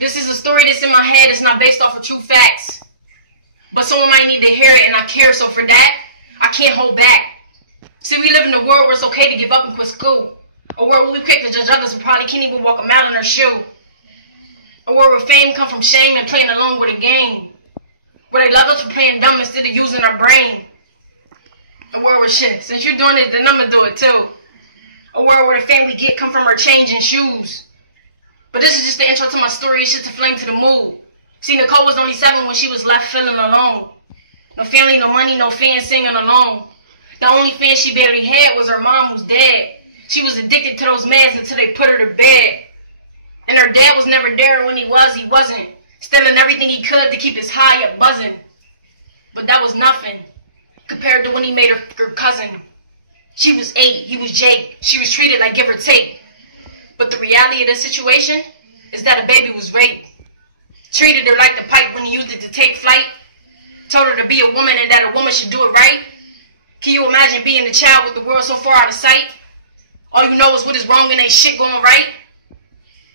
This is a story that's in my head. It's not based off of true facts. But someone might need to hear it, and I care. So for that, I can't hold back. See, we live in a world where it's okay to give up and quit school. A world where we quick to judge others who probably can't even walk a mile in their shoe. A world where fame comes from shame and playing along with a game. Where they love us for playing dumb instead of using our brain. A world where shit, since you're doing it, then I'm gonna do it too. A world where the family get come from her change in shoes. But this is just the intro to my story. It's just a flame to the mood. See, Nicole was only 7 when she was left feeling alone. No family, no money, no fans singing along. The only fan she barely had was her mom, who's dead. She was addicted to those meds until they put her to bed. And her dad was never there when he wasn't. Stealing everything he could to keep his high up buzzing. But that was nothing compared to when he made her cousin. She was 8, he was Jake. She was treated like give or take. But the reality of this situation is that a baby was raped. Treated her like the pipe when he used it to take flight. Told her to be a woman and that a woman should do it right. Can you imagine being a child with the world so far out of sight? All you know is what is wrong and ain't shit going right.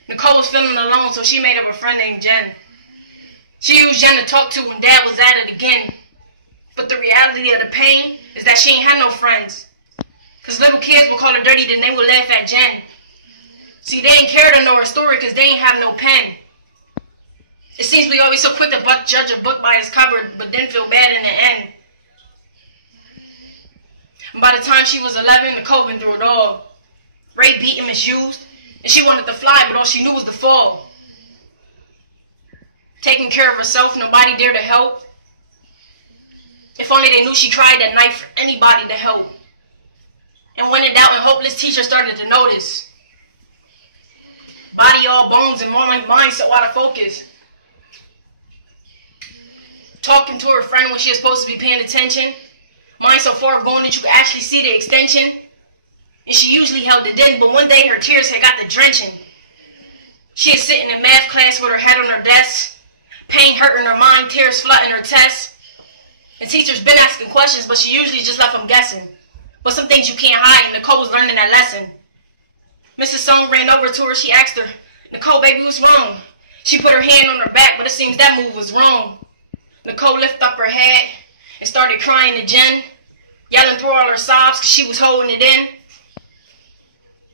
Nicole was feeling alone, so she made up a friend named Jen. She used Jen to talk to when Dad was at it again. But the reality of the pain is that she ain't had no friends. Cause little kids would call her dirty, then they would laugh at Jen. See, they ain't care to know her story cause they ain't have no pen. It seems we always so quick to judge a book by its cover, but then feel bad in the end. And by the time she was 11, Nicole been through it all. Raped, beaten, misused, and she wanted to fly, but all she knew was to fall. Taking care of herself, nobody dared to help. If only they knew she tried that night for anybody to help. And when in doubt and hopeless, teachers started to notice. Body all bones and mind so out of focus. Talking to her friend when she was supposed to be paying attention. Mind so far gone that you could actually see the extension. And she usually held it in, but one day her tears had got the drenching. She is sitting in math class with her head on her desk. Pain hurting her mind, tears flooding her chest. And teachers been asking questions, but she usually just left them guessing. But some things you can't hide, and Nicole was learning that lesson. Mrs. Song ran over to her. She asked her, "Nicole, baby, what's wrong?" She put her hand on her back, but it seems that move was wrong. Nicole lifted up her head and started crying to Jen, yelling through all her sobs because she was holding it in.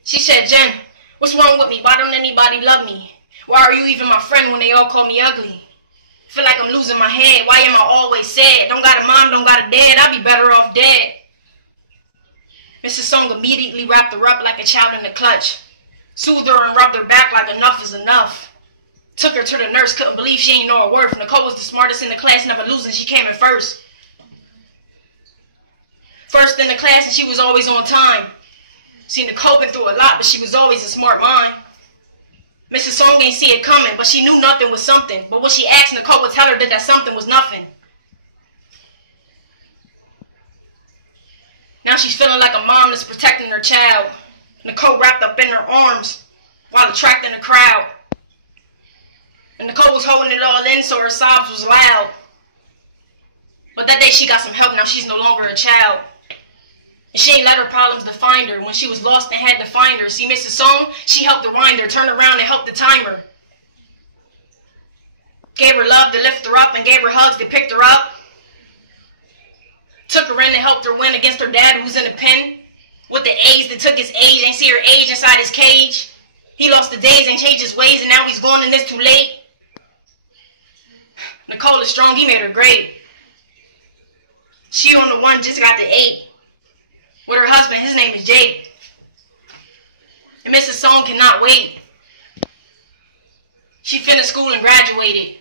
She said, "Jen, what's wrong with me? Why don't anybody love me? Why are you even my friend when they all call me ugly? Feel like I'm losing my head. Why am I always sad? Don't got a mom, don't got a dad. I'd be better off dead." Mrs. Song immediately wrapped her up like a child in the clutch, soothed her and rubbed her back like enough is enough. Took her to the nurse, couldn't believe she ain't know her worth. Nicole was the smartest in the class, never losing, she came in first. First in the class, and she was always on time. See, Nicole been through a lot, but she was always a smart mind. Mrs. Song ain't see it coming, but she knew nothing was something. But what she asked Nicole would tell her that something was nothing. Now she's feeling like a mom that's protecting her child. Nicole wrapped up in her arms while attracting the crowd. And Nicole was holding it all in, so her sobs was loud. But that day she got some help. Now she's no longer a child. And she ain't let her problems define her. When she was lost and had to find her. See, Mrs. Song, she helped her wind her, turn around and helped to time her. Gave her love to lift her up and gave her hugs that picked her up. Took her in and helped her win against her dad who was in the pen. With the A's that took his age, ain't see her age inside his cage. He lost the days, ain't changed his ways, and now he's gone and it's too late. Nicole is strong, he made her great. She on the 1 just got the 8. With her husband, his name is Jake. And Mrs. Song cannot wait. She finished school and graduated.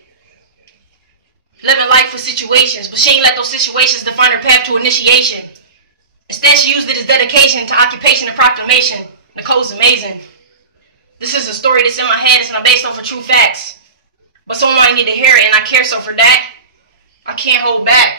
Living life with situations, but she ain't let those situations define her path to initiation. Instead, she used it as dedication to occupation and proclamation. Nicole's amazing. This is a story that's in my head. It's not based off of true facts. But someone might need to hear it, and I care, so for that, I can't hold back.